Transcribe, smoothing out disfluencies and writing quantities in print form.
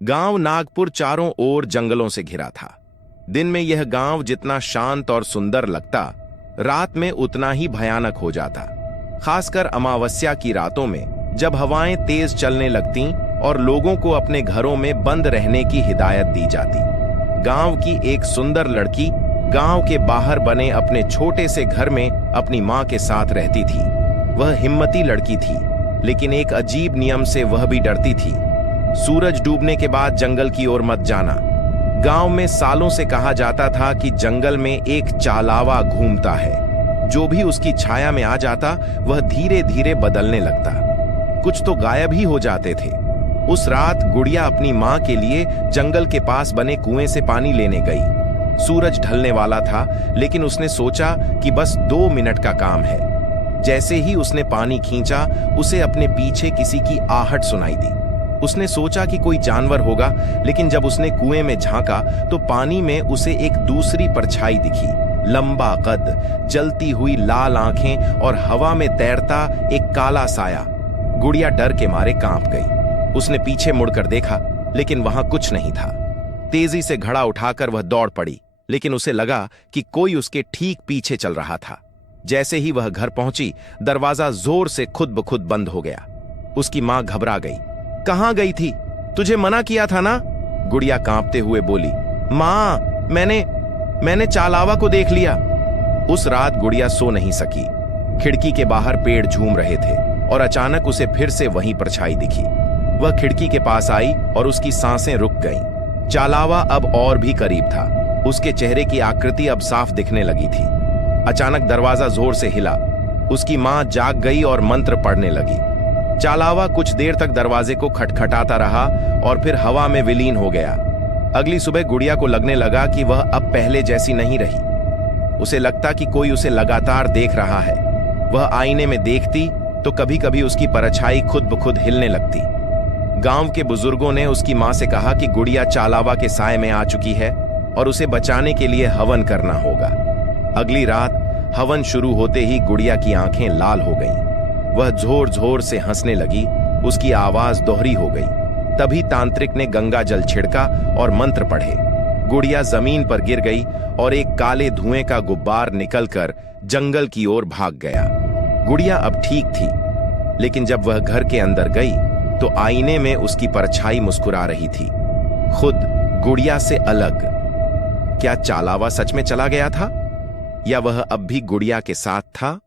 गांव नागपुर चारों ओर जंगलों से घिरा था। दिन में यह गांव जितना शांत और सुंदर लगता, रात में उतना ही भयानक हो जाता। खासकर अमावस्या की रातों में जब हवाएं तेज चलने लगतीं और लोगों को अपने घरों में बंद रहने की हिदायत दी जाती। गांव की एक सुंदर लड़की गांव के बाहर बने अपने छोटे से घर में अपनी मां के साथ रहती थी। वह हिम्मती लड़की थी, लेकिन एक अजीब नियम से वह भी डरती थी। सूरज डूबने के बाद जंगल की ओर मत जाना। गांव में सालों से कहा जाता था कि जंगल में एक चालावा घूमता है। जो भी उसकी छाया में आ जाता वह धीरे धीरे बदलने लगता। कुछ तो गायब ही हो जाते थे। उस रात गुड़िया अपनी मां के लिए जंगल के पास बने कुएं से पानी लेने गई। सूरज ढलने वाला था, लेकिन उसने सोचा कि बस 2 मिनट का काम है। जैसे ही उसने पानी खींचा, उसे अपने पीछे किसी की आहट सुनाई दी। उसने सोचा कि कोई जानवर होगा, लेकिन जब उसने कुएं में झांका तो पानी में उसे एक दूसरी परछाई दिखी। लंबा कद, जलती हुई लाल आंखें और हवा में तैरता एक काला साया। गुड़िया डर के मारे कांप गई। उसने पीछे मुड़कर देखा, लेकिन वहां कुछ नहीं था। तेजी से घड़ा उठाकर वह दौड़ पड़ी, लेकिन उसे लगा कि कोई उसके ठीक पीछे चल रहा था। जैसे ही वह घर पहुंची, दरवाजा जोर से खुद ब खुद बंद हो गया। उसकी मां घबरा गई। कहां गई थी? तुझे मना किया था ना? गुड़िया कांपते हुए बोली। मां, मैंने चालावा को देख लिया। उस रात गुड़िया सो नहीं सकी। खिड़की के बाहर पेड़ झूम रहे थे और अचानक उसे फिर से वही परछाई दिखी। वह खिड़की के पास आई और उसकी सांसें रुक गईं। चालावा अब और भी करीब था। उसके चेहरे की आकृति अब साफ दिखने लगी थी। अचानक दरवाजा जोर से हिला। उसकी मां जाग गई और मंत्र पढ़ने लगी। चालावा कुछ देर तक दरवाजे को खटखटाता रहा और फिर हवा में विलीन हो गया। अगली सुबह गुड़िया को लगने लगा कि वह अब पहले जैसी नहीं रही। उसे लगता कि कोई उसे लगातार देख रहा है। वह आईने में देखती तो कभी कभी उसकी परछाई खुद ब खुद हिलने लगती। गांव के बुजुर्गों ने उसकी मां से कहा कि गुड़िया चालावा के साए में आ चुकी है और उसे बचाने के लिए हवन करना होगा। अगली रात हवन शुरू होते ही गुड़िया की आंखें लाल हो गईं। वह जोर जोर से हंसने लगी। उसकी आवाज दोहरी हो गई। तभी तांत्रिक ने गंगा जल छिड़का और मंत्र पढ़े। गुड़िया जमीन पर गिर गई और एक काले धुएं का गुब्बार निकलकर जंगल की ओर भाग गया। गुड़िया अब ठीक थी, लेकिन जब वह घर के अंदर गई तो आईने में उसकी परछाई मुस्कुरा रही थी, खुद गुड़िया से अलग। क्या चालावा सच में चला गया था, या वह अब भी गुड़िया के साथ था?